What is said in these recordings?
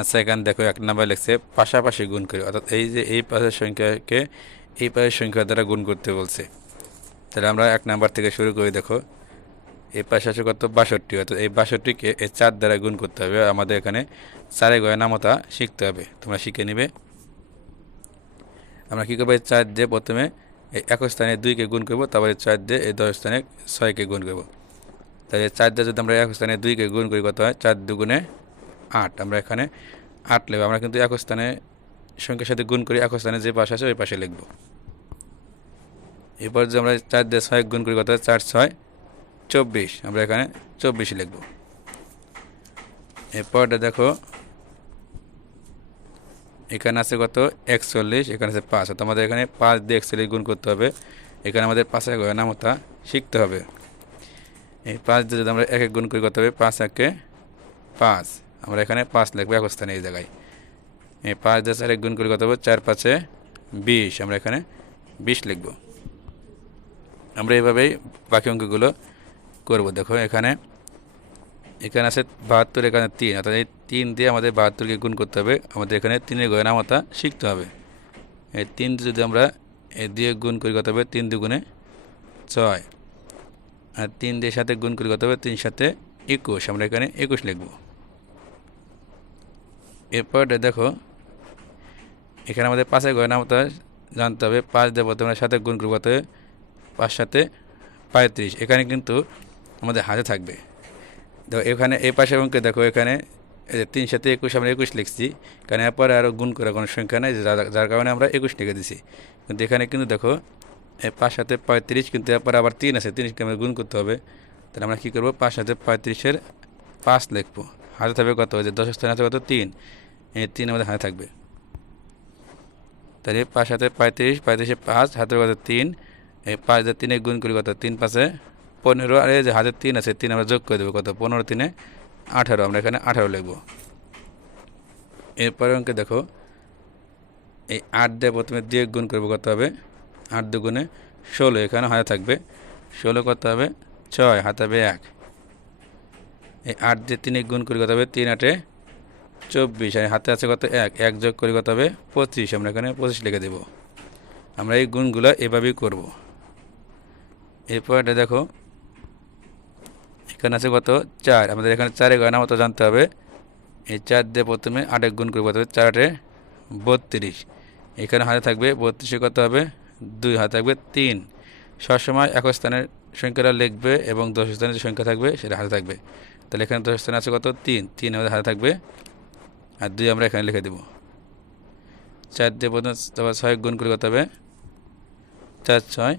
আচ্ছা এখানে দেখো এক নাম্বার লিখছে, পাশাপাশি গুণ করি। অর্থাৎ এই যে এই পাশের সংখ্যাকে এই পাশের সংখ্যা দ্বারা গুণ করতে বলছে। তাহলে আমরা এক নাম্বার থেকে শুরু করি, দেখো। এই পাশে আছে কত? বাষট্টি। অর্থাৎ এই বাষট্টিকে এই চার দ্বারা গুণ করতে হবে। আমাদের এখানে চারে গয় নামতা শিখতে হবে। তোমরা শিখে নিবে। আমরা কী করব? এই চার দিয়ে প্রথমে এই এক স্থানে দুইকে গুণ করব, তারপরে চার দিয়ে এই দশ স্থানে ছয়কে গুণ করব। তাহলে চার দিয়ে যদি আমরা এক স্থানে দুইকে গুণ করি, কত হয়? চার দুগুণে আট। আমরা এখানে আট লিখব আমরা কিন্তু এক স্থানে সংখ্যার সাথে গুণ করি এক স্থানে যে পাশে আছে ওই পাশে লিখব। এরপর যে আমরা চার দিয়ে ছয় গুণ করি হয় চার, ছয়, চব্বিশ। আমরা এখানে চব্বিশ লিখব। এরপরটা দেখো, এখানে আছে কত? একচল্লিশ, এখানে আছে পাঁচ। অর্থাৎ আমাদের এখানে পাঁচ দিয়ে একচল্লিশ গুণ করতে হবে। এখানে আমাদের পাঁচের নামতা শিখতে হবে। এই পাঁচ দিয়ে যদি আমরা এক এক গুণ করি করতে হবে? পাঁচ, একে পাঁচ। আমরা এখানে পাঁচ লিখব, এক স্থানে এই জায়গায়। এই পাঁচ দিয়ে চার গুণ করে কত হবে? চার পাঁচে বিশ। আমরা এখানে বিশ লিখব। আমরা এইভাবেই বাকি অঙ্কগুলো করব। দেখো, এখানে এখানে আছে বাহাত্তর, এখানে তিন। অর্থাৎ এই তিন দিয়ে আমাদের বাহাত্তরকে গুণ করতে হবে। আমাদের এখানে তিনের গয়নামতা শিখতে হবে। এই তিন যদি আমরা এই দিয়ে গুণ করি কত হবে? তিন দুগুণে ছয়। আর তিন দিয়ে সাথে গুণ করি কত হবে? তিন সাথে একুশ। আমরা এখানে একুশ লিখব। এরপর দেখো, এখানে আমাদের পাঁচের গয়নামতা জানতে হবে। পাঁচ দিয়ে প্রথমে সাথে গুণ করব হবে পাঁচ সাথে পঁয়ত্রিশ। এখানে কিন্তু আমাদের হাতে থাকবে। দেখো, এখানে এই পাশে অঙ্কে দেখো, এখানে এই যে তিন সাথে একুশ, আমরা একুশ লিখছি। কারণ এরপরে আরও গুণ করার কোনো সংখ্যা নেই, যার- কারণে আমরা একুশ লিখে দিছি। কিন্তু এখানে কিন্তু দেখো পাঁচ সাথে পঁয়ত্রিশ, কিন্তু এরপরে আবার তিন আছে, তিনকে আমরা গুণ করতে হবে। তাহলে আমরা কী করব? পাঁচ সাথে পঁয়ত্রিশের পাঁচ লিখব। হাতে থাকবে কত? যে দশ স্থানে আছে কত? তিন। তিন আমাদের হাতে থাকবে। তাহলে পাঁচ হাতে পঁয়ত্রিশ পঁয়ত্রিশে পাঁচ হাতে কত তিন, এই পাঁচ দিয়ে তিনে গুণ করি কত? তিন পাঁচে পনেরো, আর এই যে হাতের তিন আছে, তিন আমরা যোগ করে দেবো কত? পনেরো তিনে আঠারো, আমরা এখানে আঠারো লিখব। এরপরে অঙ্কে দেখো, এই আট দিয়ে প্রথমে দিয়ে গুণ করব কত হবে? আট দুগুণে ষোলো, এখানে হাতে থাকবে। ষোলো কত হবে? ছয়, হাতে হবে এক। এই আট দিয়ে তিনে গুণ করি কত হবে? তিন আটে চব্বিশ, আর হাতে আছে কত এক এক যোগ করি কত হবে? পঁচিশ, আমরা এখানে পঁচিশ লিখে দেবো। আমরা এই গুণগুলো এভাবেই করব। এরপর এটা দেখো, এখানে আছে কত? চার। আমাদের এখানে চারে গয়না মতো জানতে হবে। এই চার দিয়ে প্রথমে আটে গুণ করে কত হবে? চার আটে বত্রিশ। এখানে হাতে থাকবে বত্রিশে কত হবে? দুই। হাতে থাকবে তিন। সবসময় এক স্থানের সংখ্যাটা লিখবে এবং দশ স্থানের যে সংখ্যা থাকবে সেটা হাতে থাকবে। তাহলে এখানে দশ স্থানে আছে কত? তিন। তিন আমাদের হাতে থাকবে আর দুই আমরা এখানে লিখে দেবো। চার দিয়ে প্রথমে তারপর ছয় গুণ করে কত হবে? চার, ছয়,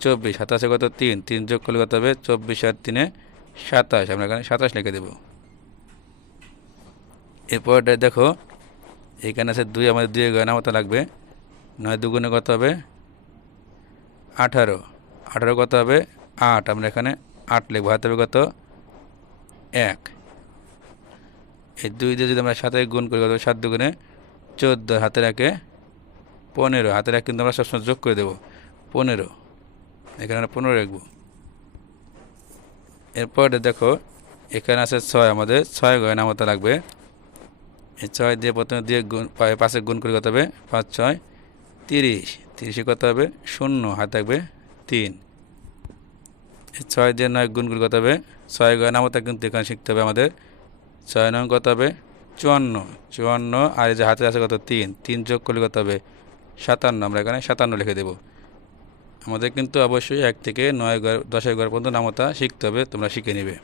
চব্বিশ। সাতাশে কত? তিন। তিন যোগ করলে কত হবে? চব্বিশ আর তিনে সাতাশ। আমরা এখানে সাতাশ লিখে দেবো। এরপর দেখো, এখানে আছে দুই, আমাদের দুই গয়না মতো লাগবে। নয় দুগুণে কত হবে? আঠারো। আঠারো কত হবে? আট। আমরা এখানে আট লিখব। হাতে হবে কত? এক। এই দুই দিয়ে যদি আমরা সাথে গুণ করি, কত সাত দুগুণে চোদ্দ। হাতে রাখে পনেরো। হাতে এক কিন্তু আমরা সবসময় যোগ করে দেবো। পনেরো। এখানে আমরা পনেরো রাখব। এরপর দেখো, এখানে আছে ছয়। আমাদের ছয় গয়না মতো লাগবে। এই ছয় দিয়ে প্রথমে দিয়ে গুণ পাশে গুণ করে কত হবে? পাঁচ, ছয়, তিরিশ। তিরিশে কত হবে? শূন্য। হাত থাকবে তিন। ছয় দিয়ে নয় গুণ করে কত হবে? ছয় গয়না মতো কিন্তু এখানে শিখতে হবে আমাদের। ছয় নং কত হবে? চুয়ান্ন। চুয়ান্ন, আর এই যে হাতে আছে কত? তিন। তিন যোগ করলে কত হবে? সাতান্ন। আমরা এখানে সাতান্ন লিখে দেবো। আমাদের কিন্তু অবশ্যই এক থেকে নয় ঘর দশের ঘর পর্যন্ত নামতা শিখতে হবে, তোমরা শিখে নেবে।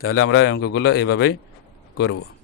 তাহলে আমরা অঙ্কগুলো এইভাবেই করব।